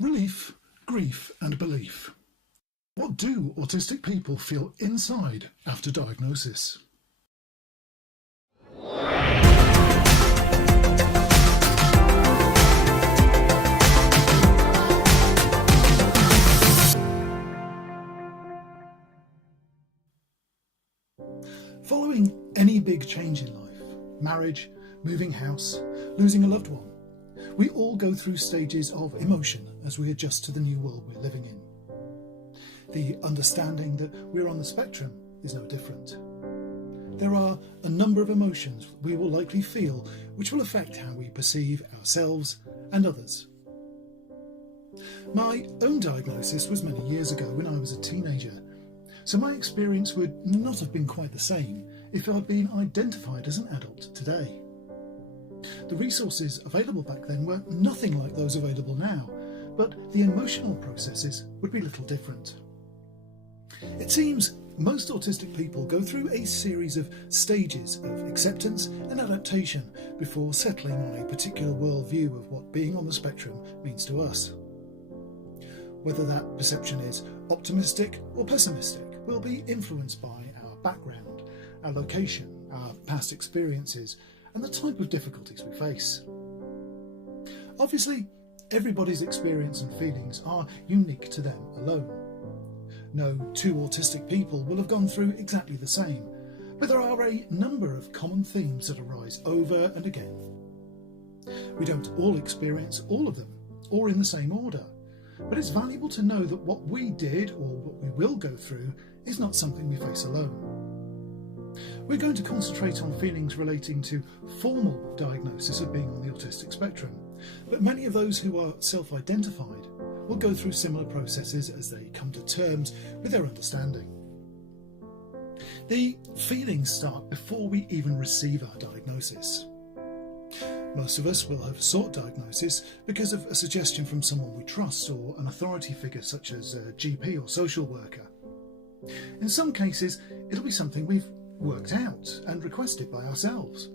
Relief, grief and belief. What do autistic people feel inside after diagnosis? Following any big change in life, marriage, moving house, losing a loved one, we all go through stages of emotion as we adjust to the new world we're living in. The understanding that we're on the spectrum is no different. There are a number of emotions we will likely feel which will affect how we perceive ourselves and others. My own diagnosis was many years ago when I was a teenager, so my experience would not have been quite the same if I'd been identified as an adult today. The resources available back then were nothing like those available now, but the emotional processes would be little different. It seems most autistic people go through a series of stages of acceptance and adaptation before settling on a particular worldview of what being on the spectrum means to us. Whether that perception is optimistic or pessimistic will be influenced by our background, our location, our past experiences, and the type of difficulties we face. Obviously, everybody's experience and feelings are unique to them alone. No two autistic people will have gone through exactly the same, but there are a number of common themes that arise over and again. We don't all experience all of them, or in the same order, but it's valuable to know that what we did or what we will go through is not something we face alone. We're going to concentrate on feelings relating to formal diagnosis of being on the autistic spectrum, but many of those who are self-identified will go through similar processes as they come to terms with their understanding. The feelings start before we even receive our diagnosis. Most of us will have sought diagnosis because of a suggestion from someone we trust or an authority figure such as a GP or social worker. In some cases, it'll be something we've worked out and requested by ourselves.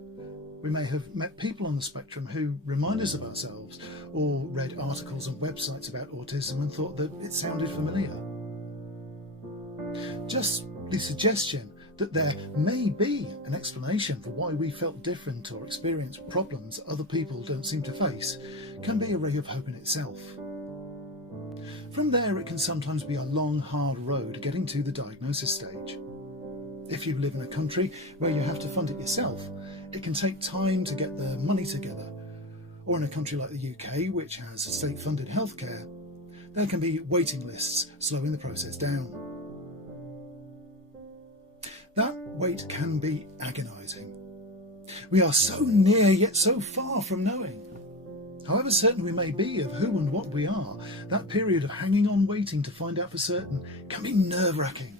We may have met people on the spectrum who remind us of ourselves, or read articles and websites about autism and thought that it sounded familiar. Just the suggestion that there may be an explanation for why we felt different or experienced problems other people don't seem to face can be a ray of hope in itself. From there, it can sometimes be a long, hard road getting to the diagnosis stage. If you live in a country where you have to fund it yourself, it can take time to get the money together. Or in a country like the UK, which has state-funded healthcare, there can be waiting lists slowing the process down. That wait can be agonising. We are so near yet so far from knowing. However certain we may be of who and what we are, that period of hanging on waiting to find out for certain can be nerve-wracking.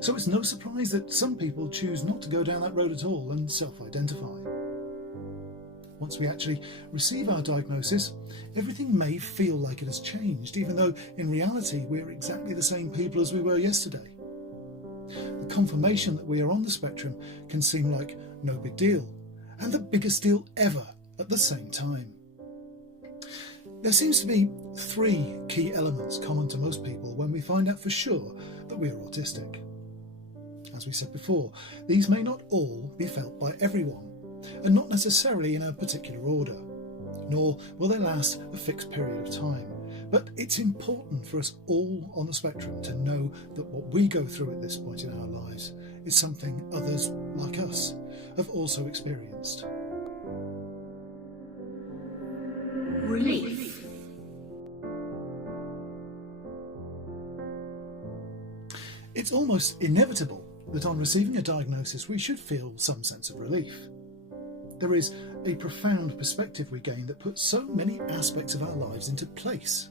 So it's no surprise that some people choose not to go down that road at all and self-identify. Once we actually receive our diagnosis, everything may feel like it has changed, even though in reality we're exactly the same people as we were yesterday. The confirmation that we are on the spectrum can seem like no big deal, and the biggest deal ever at the same time. There seems to be three key elements common to most people when we find out for sure that we are autistic. As we said before, these may not all be felt by everyone, and not necessarily in a particular order, nor will they last a fixed period of time. But it's important for us all on the spectrum to know that what we go through at this point in our lives is something others like us have also experienced. Relief. It's almost inevitable that on receiving a diagnosis we should feel some sense of relief. There is a profound perspective we gain that puts so many aspects of our lives into place.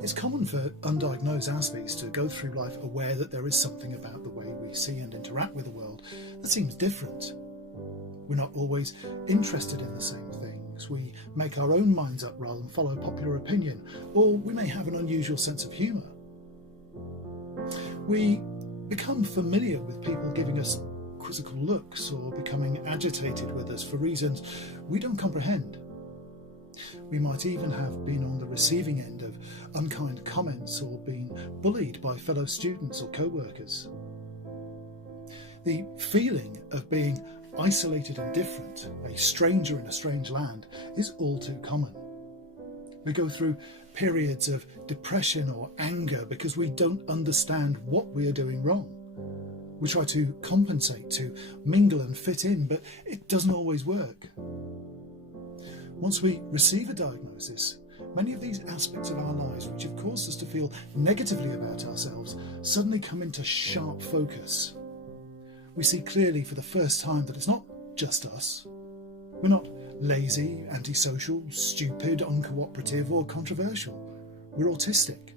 It's common for undiagnosed aspects to go through life aware that there is something about the way we see and interact with the world that seems different. We're not always interested in the same things. We make our own minds up rather than follow popular opinion, or we may have an unusual sense of humour. We become familiar with people giving us quizzical looks or becoming agitated with us for reasons we don't comprehend. We might even have been on the receiving end of unkind comments or been bullied by fellow students or co-workers. The feeling of being isolated and different, a stranger in a strange land, is all too common. We go through periods of depression or anger because we don't understand what we are doing wrong. We try to compensate, to mingle and fit in, but it doesn't always work. Once we receive a diagnosis, many of these aspects of our lives which have caused us to feel negatively about ourselves suddenly come into sharp focus. We see clearly for the first time that it's not just us. We're not lazy, antisocial, stupid, uncooperative or controversial. We're autistic.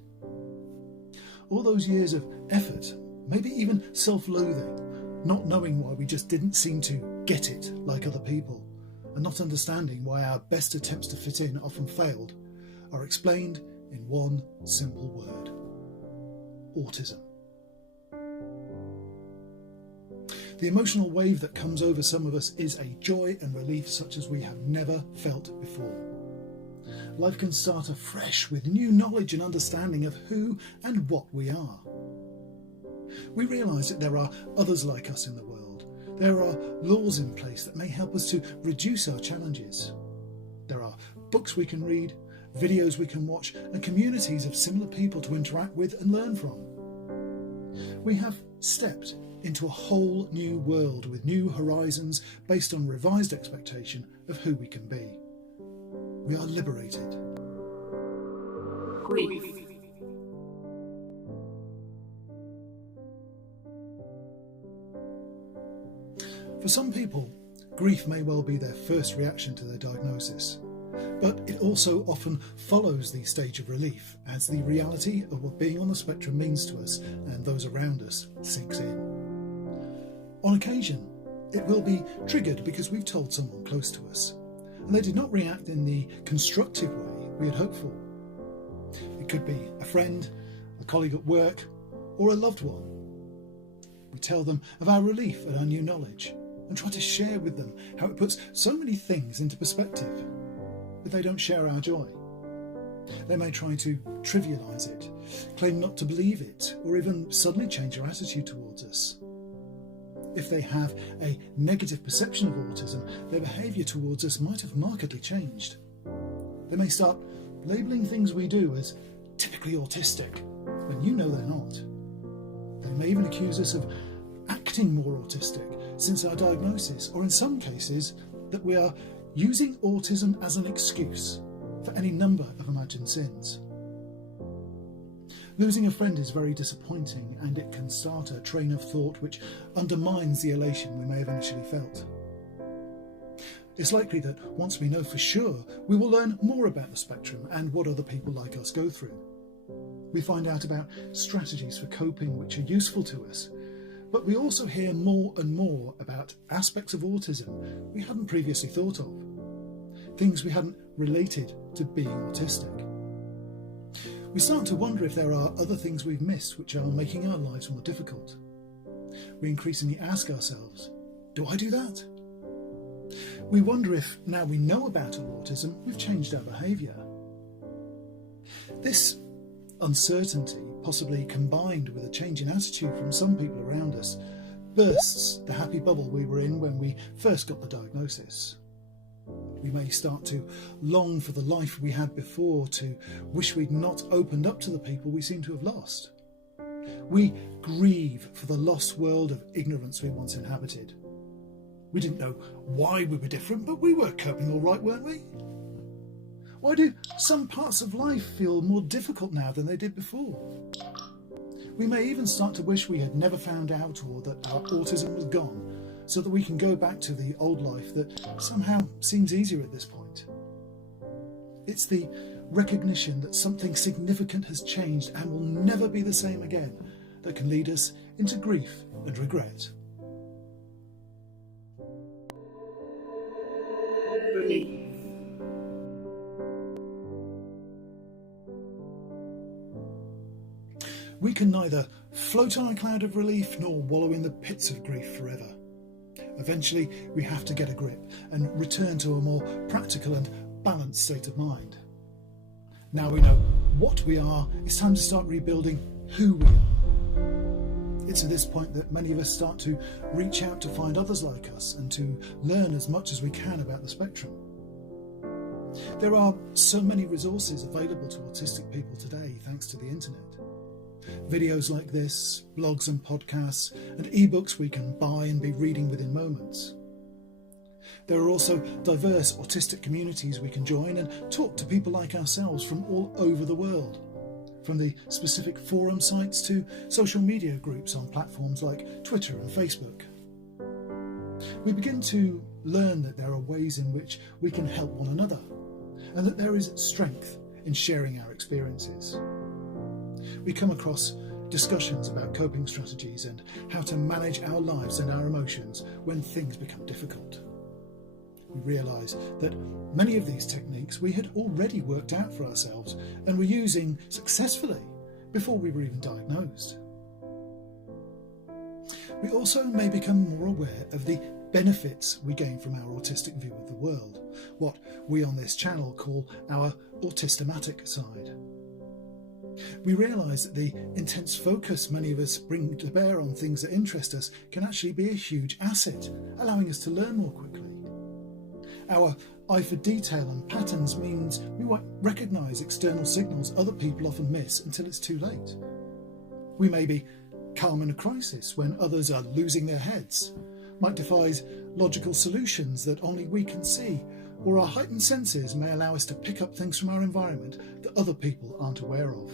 All those years of effort, maybe even self-loathing, not knowing why we just didn't seem to get it like other people, and not understanding why our best attempts to fit in often failed, are explained in one simple word: autism. The emotional wave that comes over some of us is a joy and relief such as we have never felt before. Life can start afresh with new knowledge and understanding of who and what we are. We realise that there are others like us in the world. There are laws in place that may help us to reduce our challenges. There are books we can read, videos we can watch, and communities of similar people to interact with and learn from. We have stepped into a whole new world with new horizons based on revised expectation of who we can be. We are liberated. Grief. For some people, grief may well be their first reaction to their diagnosis, but it also often follows the stage of relief as the reality of what being on the spectrum means to us and those around us sinks in. On occasion, it will be triggered because we've told someone close to us, and they did not react in the constructive way we had hoped for. It could be a friend, a colleague at work, or a loved one. We tell them of our relief at our new knowledge and try to share with them how it puts so many things into perspective, but they don't share our joy. They may try to trivialise it, claim not to believe it, or even suddenly change their attitude towards us. If they have a negative perception of autism, their behaviour towards us might have markedly changed. They may start labelling things we do as typically autistic, when you know they're not. They may even accuse us of acting more autistic since our diagnosis, or in some cases, that we are using autism as an excuse for any number of imagined sins. Losing a friend is very disappointing, and it can start a train of thought which undermines the elation we may have initially felt. It's likely that once we know for sure, we will learn more about the spectrum and what other people like us go through. We find out about strategies for coping which are useful to us, but we also hear more and more about aspects of autism we hadn't previously thought of, things we hadn't related to being autistic. We start to wonder if there are other things we've missed which are making our lives more difficult. We increasingly ask ourselves, do I do that? We wonder if, now we know about our autism, we've changed our behaviour. This uncertainty, possibly combined with a change in attitude from some people around us, bursts the happy bubble we were in when we first got the diagnosis. We may start to long for the life we had before, to wish we'd not opened up to the people we seem to have lost. We grieve for the lost world of ignorance we once inhabited. We didn't know why we were different, but we were coping all right, weren't we? Why do some parts of life feel more difficult now than they did before? We may even start to wish we had never found out, or that our autism was gone, so that we can go back to the old life that somehow seems easier at this point. It's the recognition that something significant has changed and will never be the same again that can lead us into grief and regret. Relief. We can neither float on a cloud of relief nor wallow in the pits of grief forever. Eventually, we have to get a grip and return to a more practical and balanced state of mind. Now we know what we are, it's time to start rebuilding who we are. It's at this point that many of us start to reach out to find others like us and to learn as much as we can about the spectrum. There are so many resources available to autistic people today thanks to the internet. Videos like this, blogs and podcasts, and ebooks we can buy and be reading within moments. There are also diverse autistic communities we can join and talk to people like ourselves from all over the world, from the specific forum sites to social media groups on platforms like Twitter and Facebook. We begin to learn that there are ways in which we can help one another, and that there is strength in sharing our experiences. We come across discussions about coping strategies and how to manage our lives and our emotions when things become difficult. We realise that many of these techniques we had already worked out for ourselves and were using successfully before we were even diagnosed. We also may become more aware of the benefits we gain from our autistic view of the world, what we on this channel call our Autistamatic side. We realise that the intense focus many of us bring to bear on things that interest us can actually be a huge asset, allowing us to learn more quickly. Our eye for detail and patterns means we won't recognise external signals other people often miss until it's too late. We may be calm in a crisis when others are losing their heads, might devise logical solutions that only we can see, or our heightened senses may allow us to pick up things from our environment that other people aren't aware of.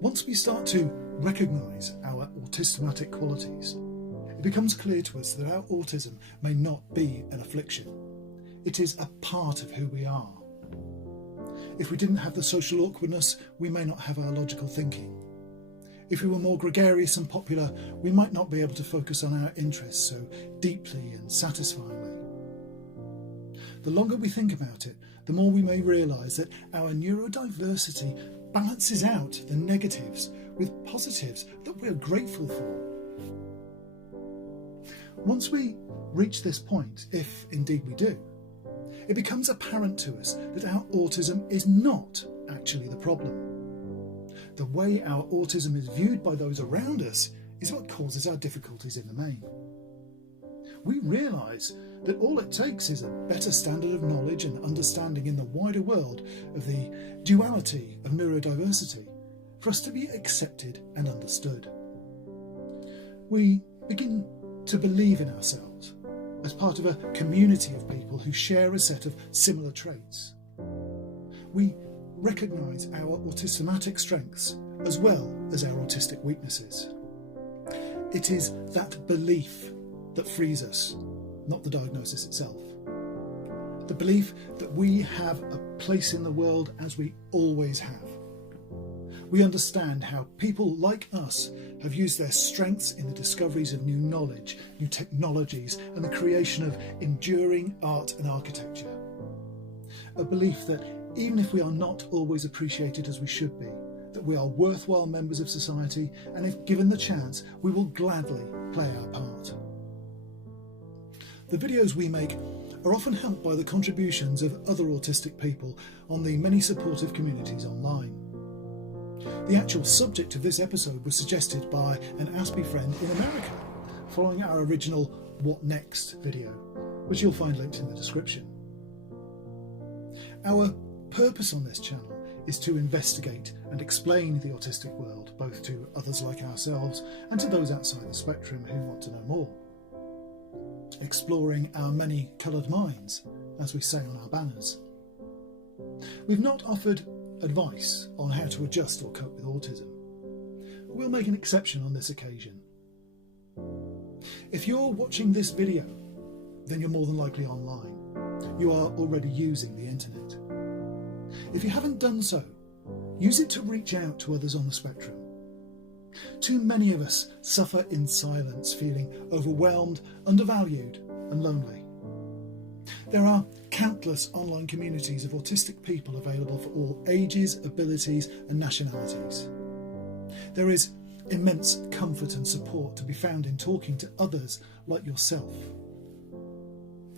Once we start to recognise our Autistamatic qualities, it becomes clear to us that our autism may not be an affliction. It is a part of who we are. If we didn't have the social awkwardness, we may not have our logical thinking. If we were more gregarious and popular, we might not be able to focus on our interests so deeply and satisfyingly. The longer we think about it, the more we may realise that our neurodiversity balances out the negatives with positives that we're grateful for. Once we reach this point, if indeed we do, it becomes apparent to us that our autism is not actually the problem. The way our autism is viewed by those around us is what causes our difficulties in the main. We realise that all it takes is a better standard of knowledge and understanding in the wider world of the duality of neurodiversity for us to be accepted and understood. We begin to believe in ourselves as part of a community of people who share a set of similar traits. We recognise our Autistamatic strengths as well as our autistic weaknesses. It is that belief that frees us, not the diagnosis itself. The belief that we have a place in the world as we always have. We understand how people like us have used their strengths in the discoveries of new knowledge, new technologies, and the creation of enduring art and architecture. A belief that even if we are not always appreciated as we should be, that we are worthwhile members of society, and if given the chance, we will gladly play our part. The videos we make are often helped by the contributions of other autistic people on the many supportive communities online. The actual subject of this episode was suggested by an Aspie friend in America, following our original What Next video, which you'll find linked in the description. Our purpose on this channel is to investigate and explain the autistic world, both to others like ourselves and to those outside the spectrum who want to know more. Exploring our many coloured minds, as we say on our banners. We've not offered advice on how to adjust or cope with autism. We'll make an exception on this occasion. If you're watching this video, then you're more than likely online. You are already using the internet. If you haven't done so, use it to reach out to others on the spectrum. Too many of us suffer in silence, feeling overwhelmed, undervalued and lonely. There are countless online communities of autistic people available for all ages, abilities and nationalities. There is immense comfort and support to be found in talking to others like yourself.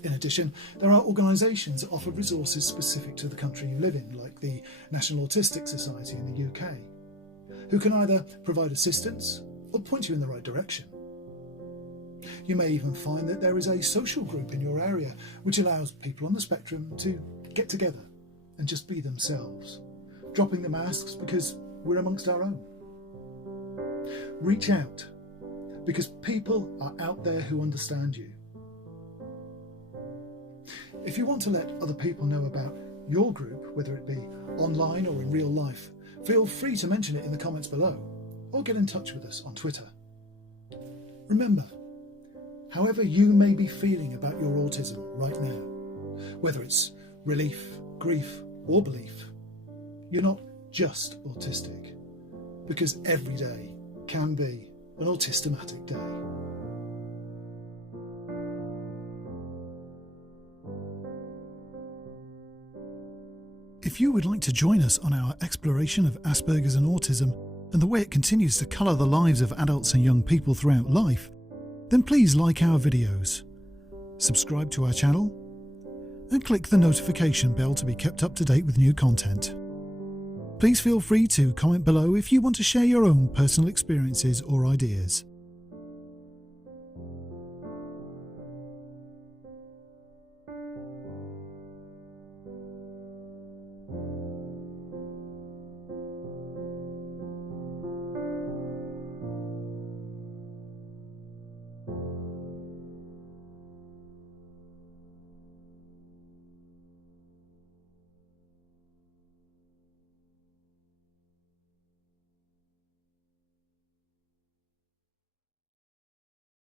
In addition, there are organisations that offer resources specific to the country you live in, like the National Autistic Society in the UK, who can either provide assistance or point you in the right direction. You may even find that there is a social group in your area which allows people on the spectrum to get together and just be themselves, dropping the masks because we're amongst our own. Reach out, because people are out there who understand you. If you want to let other people know about your group, whether it be online or in real life, feel free to mention it in the comments below, or get in touch with us on Twitter. Remember, however you may be feeling about your autism right now, whether it's relief, grief or belief, you're not just autistic, because every day can be an Autistamatic day. If you would like to join us on our exploration of Asperger's and autism and the way it continues to colour the lives of adults and young people throughout life, then please like our videos, subscribe to our channel, and click the notification bell to be kept up to date with new content. Please feel free to comment below if you want to share your own personal experiences or ideas.